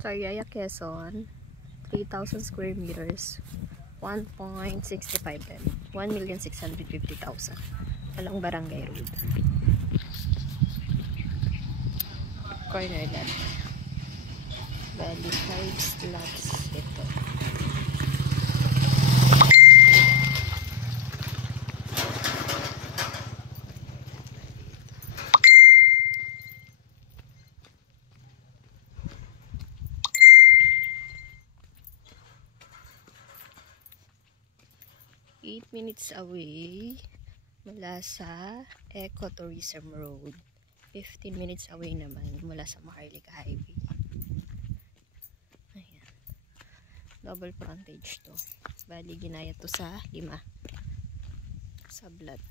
Sariaya, Quezon, 3,000 square meters, 1.65 M, 1,650,000. Walang barangay road. Corner lot. Bali 5 slots ito. Eight minutes away mula sa Ecotourism Road. 15 minutes away naman mula sa Maharlika Highway. Ayan. Double frontage to. Bali, ginaya to sa 5. Sa Blood.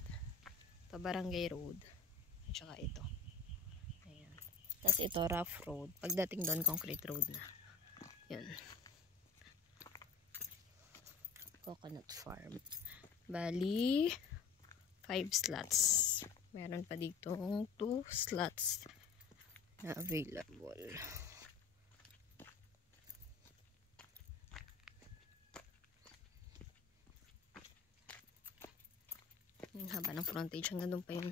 Ito, Barangay Road. At saka ito. Ayan. Tapos ito, rough road. Pagdating doon, concrete road na. Yan. Coconut Farm. Bali, 5 slots. Meron pa ditong 2 slots na available. Ang haba ng frontage, hanggang doon pa yun.